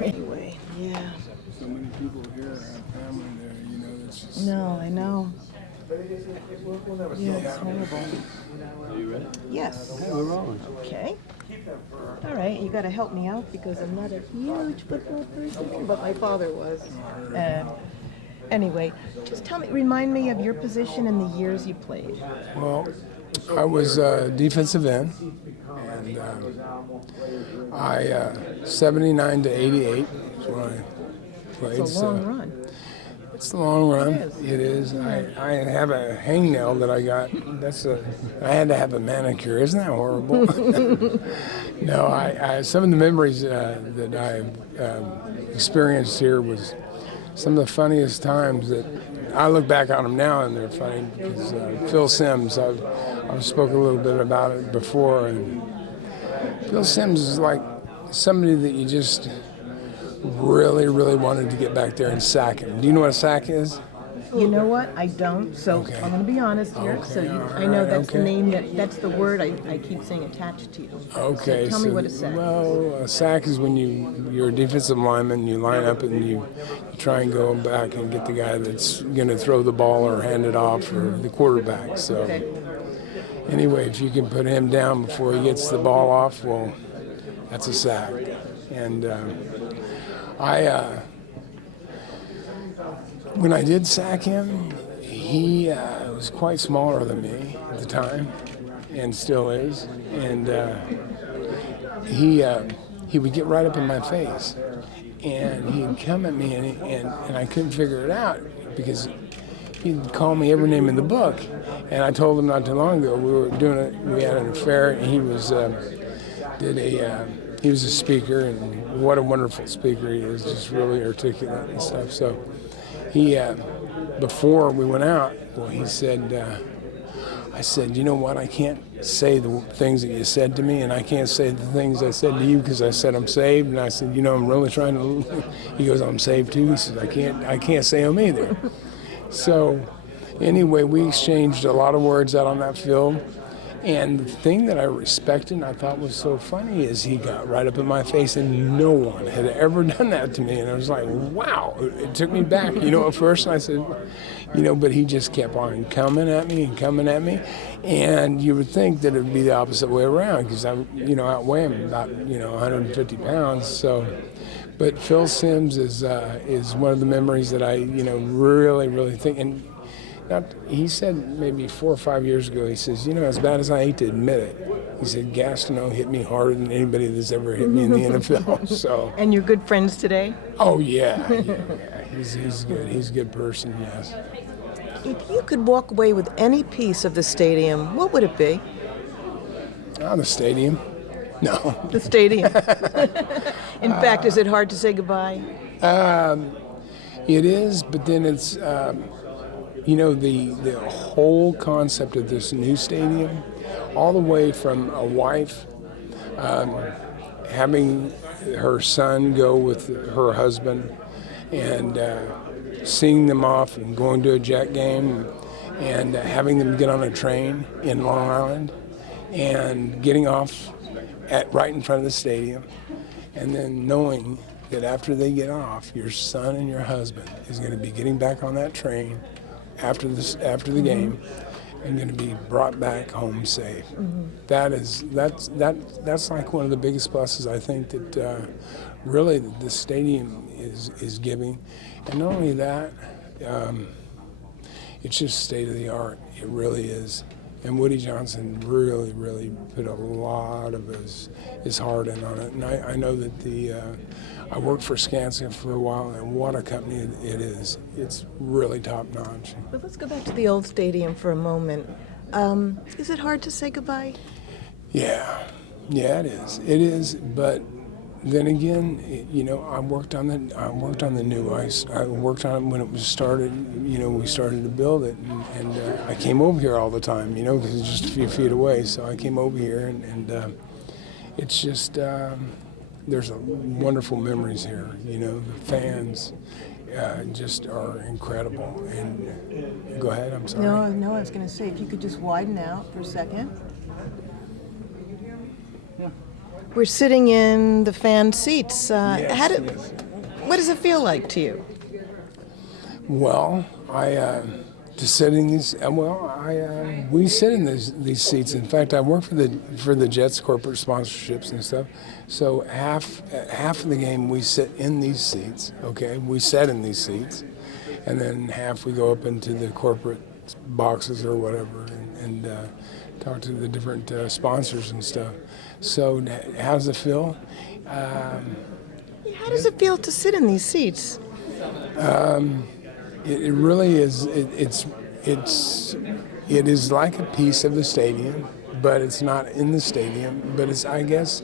Anyway, yeah. So many people here have family there, it's just. No, I know. Yeah, it's horrible. Are you ready? Yes. Okay, we're rolling. Okay. All right, you got to help me out because I'm not a huge football person, but my father was. Anyway, just remind me of your position and the years you played. Well, I was defensive end, and I 79 to 88 is when I played. It's a long run. It's a long run. It is. I have a hangnail that I got. I had to have a manicure. Isn't that horrible? No, I some of the memories that I experienced here was some of the funniest times that I look back on them now and they're funny because Phil Simms, I've spoken a little bit about it before, and Phil Simms is like somebody that you just really, really wanted to get back there and sack him. Do you know what a sack is? You know what? I don't. So Okay. I'm going to be honest here. Okay, So I all know right, that's the okay. name that's the word I keep saying attached to you. Okay, So tell me what a sack is. Well, a sack is when you're a defensive lineman, you line up and you try and go back and get the guy that's going to throw the ball or hand it off, or the quarterback. So Okay. anyway, if you can put him down before he gets the ball off, well, that's a sack. And when I did sack him, he was quite smaller than me at the time, and still is. And he would get right up in my face, and he'd come at me, and I couldn't figure it out because he'd call me every name in the book. And I told him not too long ago we had an affair, and he was he was a speaker, and what a wonderful speaker he is, just really articulate and stuff. So he, before we went out, well, he said, I said, you know what, I can't say the things that you said to me, and I can't say the things I said to you because I said I'm saved, and I said, you know, I'm really trying to, he goes, I'm saved too. He said, I can't say them either. So anyway, we exchanged a lot of words out on that field. And the thing that I respected and I thought was so funny is he got right up in my face, and no one had ever done that to me. And I was like, wow, it took me back. At first I said, but he just kept on coming at me and coming at me. And you would think that it would be the opposite way around because I, outweigh him about, 150 pounds. So, but Phil Simms is one of the memories that I, really, really think. And he said maybe 4 or 5 years ago, he says, as bad as I hate to admit it, he said, Gastineau hit me harder than anybody that's ever hit me in the NFL. So. And you're good friends today? Oh, yeah. He's good. He's a good person, yes. If you could walk away with any piece of the stadium, what would it be? Oh, the stadium. No. The stadium. In fact, is it hard to say goodbye? It is, but then it's... the whole concept of this new stadium, all the way from a wife having her son go with her husband, and seeing them off and going to a Jet game, and having them get on a train in Long Island and getting off right in front of the stadium, and then knowing that after they get off, your son and your husband is going to be getting back on that train after the game and going to be brought back home safe. That's like one of the biggest pluses I think that really the stadium is giving. And not only that, it's just state of the art. It really is. And Woody Johnson really, really put a lot of his heart in on it. And I know that I worked for Skanska for a while, and what a company it is. It's really top notch. But let's go back to the old stadium for a moment. Is it hard to say goodbye? Yeah, it is. It is, but then again, I worked on the new ice. I worked on it when it was started. We started to build it, and I came over here all the time. Because it's just a few feet away. So I came over here, and it's just there's wonderful memories here. The fans just are incredible. And go ahead. I'm sorry. No. I was going to say if you could just widen out for a second. We're sitting in the fan seats. Yes. What does it feel like to you? Well, we sit in these seats. In fact, I work for the Jets corporate sponsorships and stuff. So half of the game we sit in these seats. Okay, we sit in these seats, and then half we go up into the corporate boxes or whatever and talk to the different sponsors and stuff. So how does it feel? How does it feel to sit in these seats? It really is. It is like a piece of the stadium, but it's not in the stadium. But it's, I guess,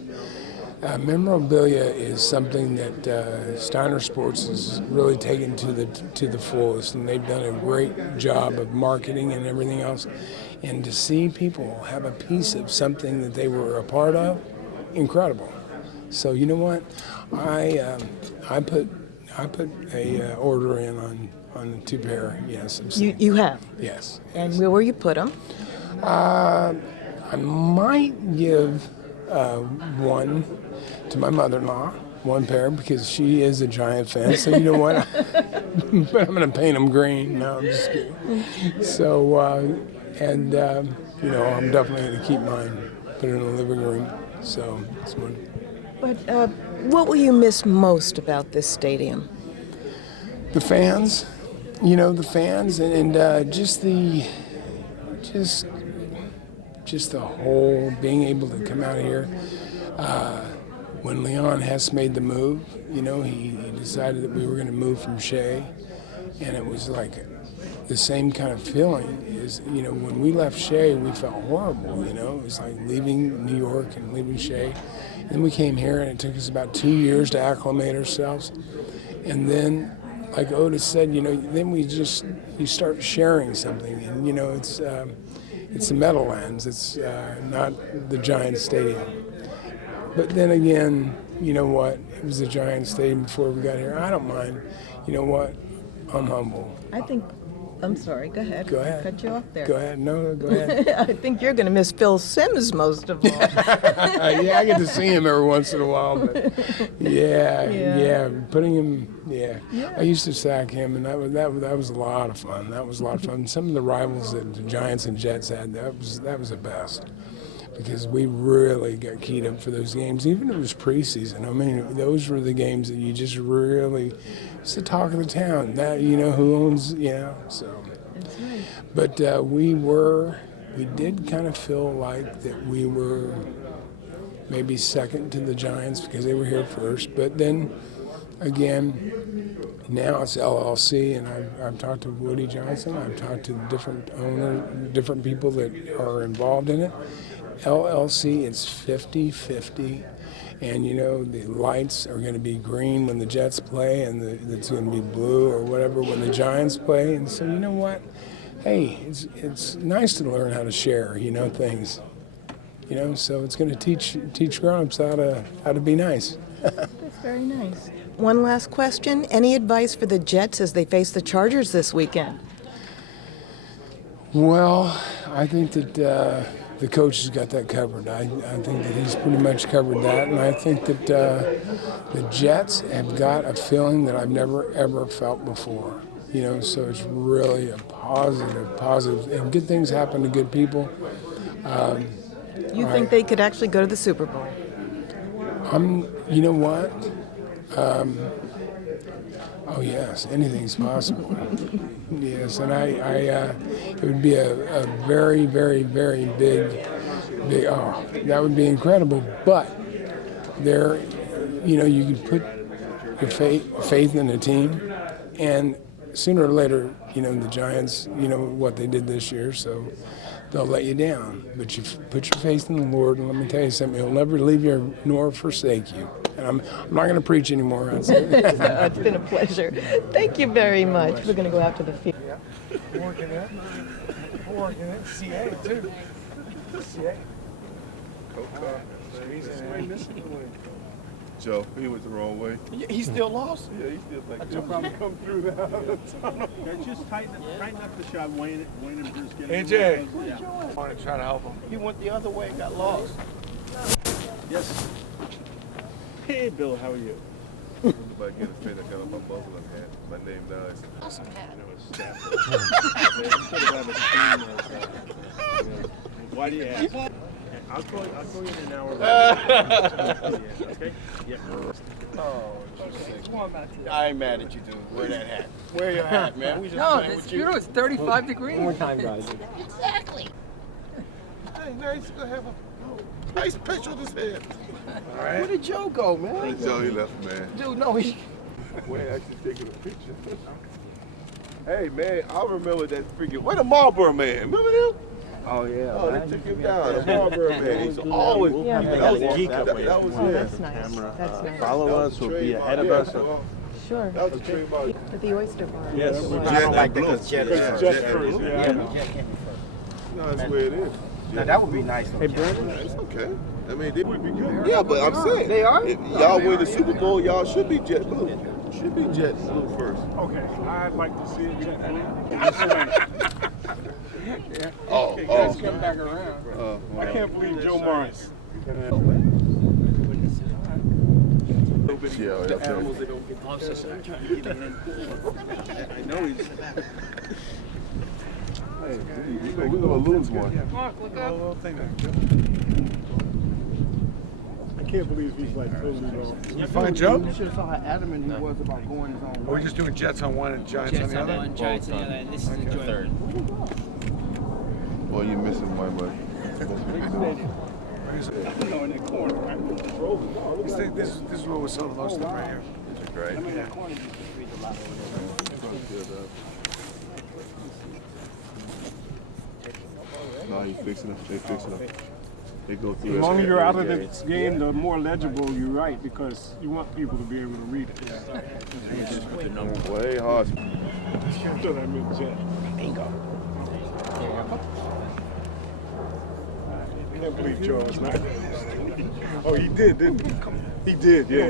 memorabilia is something that Steiner Sports has really taken to the fullest, and they've done a great job of marketing and everything else. And to see people have a piece of something that they were a part of, incredible. So you know what, I put a order in on 2 pair. Yes, You have? Yes. And where will you put them? I might give one to my mother-in-law, 1 pair, because she is a Giant fan. So you know what, but I'm going to paint them green. No, I'm just kidding. So. I'm definitely going to keep mine, put it in the living room. So it's one. But what will you miss most about this stadium? The fans, the fans, and just the whole being able to come out here. When Leon Hess made the move, he decided that we were going to move from Shea, and it was like the same kind of feeling is, when we left Shea, we felt horrible, it was like leaving New York and leaving Shea. And then we came here, and it took us about 2 years to acclimate ourselves. And then, like Otis said, then you start sharing something, and, it's the Meadowlands, it's not the Giant Stadium. But then again, you know what, it was the Giant Stadium before we got here. I don't mind, you know what, I'm humble. I'm sorry, go ahead. Go ahead. I cut you off there. Go ahead. No, go ahead. I think you're going to miss Phil Simms most of all. Yeah, I get to see him every once in a while, but yeah, putting him, I used to sack him, and that was a lot of fun. That was a lot of fun. Some of the rivals that the Giants and Jets had, that was the best, because we really got keyed up for those games. Even if it was preseason, I mean, those were the games that you just really. It's the talk of the town. That who owns, so. That's right. But we did kind of feel like that we were maybe second to the Giants because they were here first. But then again, now it's LLC, and I've talked to Woody Johnson. I've talked to different owners, different people that are involved in it. LLC, it's 50-50. And the lights are going to be green when the Jets play, and it's going to be blue or whatever when the Giants play. And so you know what? Hey, it's nice to learn how to share, things. You know, so it's going to teach grown-ups how to be nice. That's very nice. One last question. Any advice for the Jets as they face the Chargers this weekend? Well, I think that the coach has got that covered. I think that he's pretty much covered that, and I think that the Jets have got a feeling that I've never ever felt before. You know, so it's really a positive, and good things happen to good people. You think they could actually go to the Super Bowl? You know what? Oh yes, anything's possible. Yes, and it would be a very, very, very big. Oh, that would be incredible. But there, you know, you could put your faith in a team, and sooner or later, you know, the Giants, you know what they did this year, so they'll let you down. But you put your faith in the Lord, and let me tell you something, He'll never leave you nor forsake you. And I'm not going to preach anymore. It's been a pleasure. Thank you very much. We're going to go out to the field. Working it. CA, too. CA. Joe, he went the wrong way. He still lost? Yeah, he still thinks You'll probably come through that other tunnel. Just tighten up the shot. Wayne and Bruce get Hey, Jay. I want to try to help him. He went the other way and got lost. Yes. Hey, Bill, how are you? Everybody get a fit. I got my bubbling hat. My name now is. Awesome hat. Why do you ask? I'll call you in an hour. Okay? Yeah. I ain't mad at you, dude. Wear that hat. Wear your hat, man. We just No, playing with you. it's 35 degrees. One more time, guys. Exactly. Hey, now he's gonna have a nice picture of his head. All right. Where did Joe go, man? Joe, he left, man. Dude, no, he. Wayne actually taking a picture. Hey, man, I remember that freaking. Where the Marlboro man? Remember him? Oh, yeah. Oh, they took him down. The Marlboro man. He's always. Yeah, that was geek that was Oh, yeah. that's nice. That's nice. Follow us, we'll be ahead of us. Sure. That was a trademark. At the Oyster Bar. Yes. I don't like that Jet first. Jet first, yeah. No, that's where it is. Now, that would be nice. Hey, Brandon. It's okay. I mean, they would be good. Yeah, but I'm saying. They are? If y'all win the Super Bowl, y'all should be jet blue. Should be jet blue first. Okay, I'd like to see it jet blue. Oh, Let's come back around. I can't believe Joe Morris. Yeah, The animals, they don't get I know he's. Hey, we're gonna lose one. Mark, look up. I can't believe he's like totally wrong. You find Joe? You should have saw how adamant he was about going his own Or way. we just doing Jets on one and Giants on the other? Giants on the other, and this is the Third. Well, you're missing one, but. No, in the corner. This is what we're selling most of them right here. Right. No, he's fixing them. They fixing them. They go through. The longer you're out of the game, the more legible you write because you want people to be able to read it. Way hard. So that means jet. Bingo. I can't believe Joe is not. Oh, he did, didn't he? He did, yeah.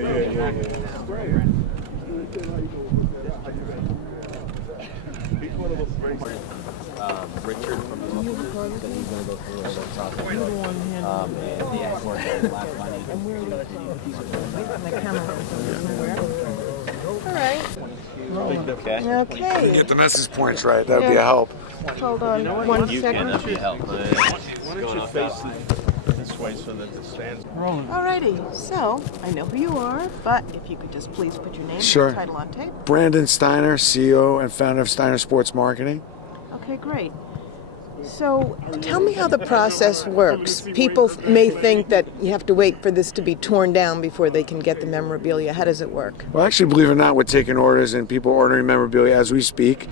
Richard from the local group, and he's going to go through a little process. And the export of last money. And where are we from? The camera. All right. Okay. Get the message points right. That would be a help. Hold on one second. That'd be helpful. Why don't you face this way so that the stands. Alrighty, so I know who you are, but if you could just please put your name Sure. and title on tape. Brandon Steiner, CEO and founder of Steiner Sports Marketing. Okay, great. So tell me how the process works. People may think that you have to wait for this to be torn down before they can get the memorabilia. How does it work? Well, actually, believe it or not, we're taking orders and people ordering memorabilia as we speak.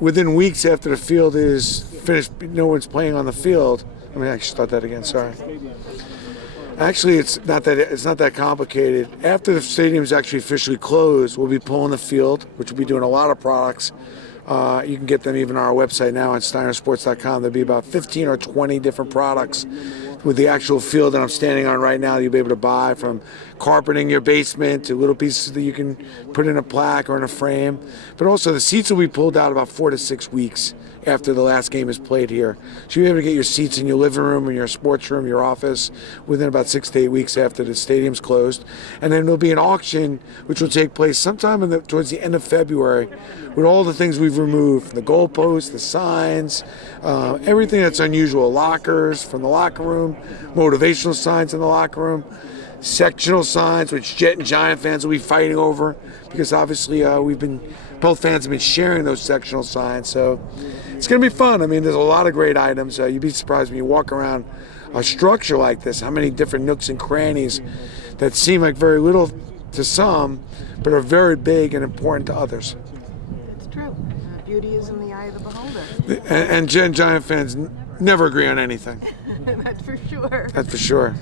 Within weeks after the field is finished, no one's playing on the field. Let me actually start that again. Sorry. Actually, it's not that complicated. After the stadium is actually officially closed, we'll be pulling the field, which will be doing a lot of products. You can get them even on our website now on steinersports.com. There'll be about 15 or 20 different products with the actual field that I'm standing on right now, you'll be able to buy, from carpeting your basement to little pieces that you can put in a plaque or in a frame. But also the seats will be pulled out about 4 to 6 weeks after the last game is played here. So you'll be able to get your seats in your living room, in your sports room, your office within about 6 to 8 weeks after the stadium's closed. And then there'll be an auction which will take place sometime towards the end of February with all the things we've removed, the goalposts, the signs, everything that's unusual, lockers from the locker room, motivational signs in the locker room, sectional signs which Jet and Giant fans will be fighting over, because obviously both fans have been sharing those sectional signs. So it's going to be fun. I mean, there's a lot of great items. You'd be surprised when you walk around a structure like this, how many different nooks and crannies that seem like very little to some, but are very big and important to others. It's true. Beauty is in the eye of the beholder. And Jet and Giant fans never agree on anything. That's for sure. That's for sure.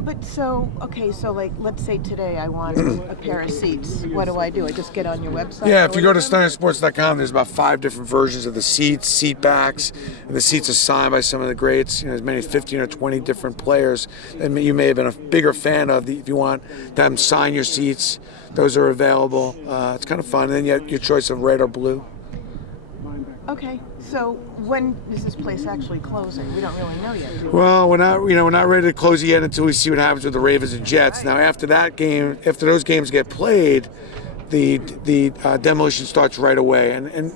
But so, okay, so like, let's say today I want a pair of seats. What do? I just get on your website? Yeah, if you go to SteinerSports.com, there's about 5 different versions of the seats, seat backs, and the seats are signed by some of the greats. As many as 15 or 20 different players that you may have been a bigger fan of. If you want them sign your seats, those are available. It's kind of fun. And then you have your choice of red or blue. Okay, so when is this place actually closing? We don't really know yet, do we? Well, we're not ready to close it yet until we see what happens with the Ravens and Jets. Now, after those games get played, the demolition starts right away, and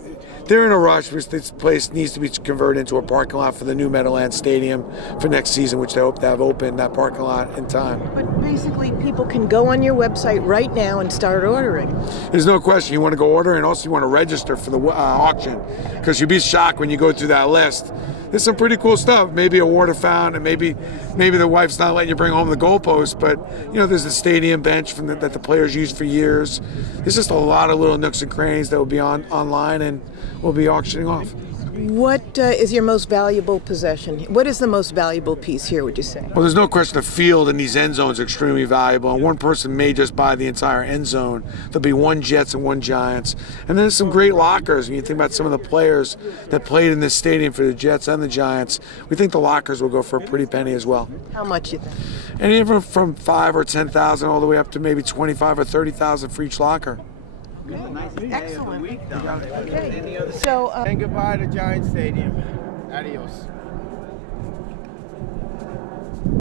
they're in a rush because this place needs to be converted into a parking lot for the new Meadowlands Stadium for next season, which they hope to have open that parking lot in time. But basically, people can go on your website right now and start ordering. There's no question. You want to go order, and also you want to register for the auction, because you'll be shocked when you go through that list. There's some pretty cool stuff. Maybe a water fountain, and maybe the wife's not letting you bring home the goalpost, but there's a stadium bench that the players used for years. There's just a lot of little nooks and crannies that will be online and we'll be auctioning off. What is your most valuable possession? What is the most valuable piece here, would you say? Well, there's no question the field in these end zones are extremely valuable, and one person may just buy the entire end zone. There'll be 1 Jets and 1 Giants. And then there's some great lockers. When you think about some of the players that played in this stadium for the Jets and the Giants, we think the lockers will go for a pretty penny as well. How much you think? Anywhere from 5 or 10,000 all the way up to maybe 25 or 30,000 for each locker. Okay. Excellent. Okay. So, And goodbye to Giant Stadium. Adios.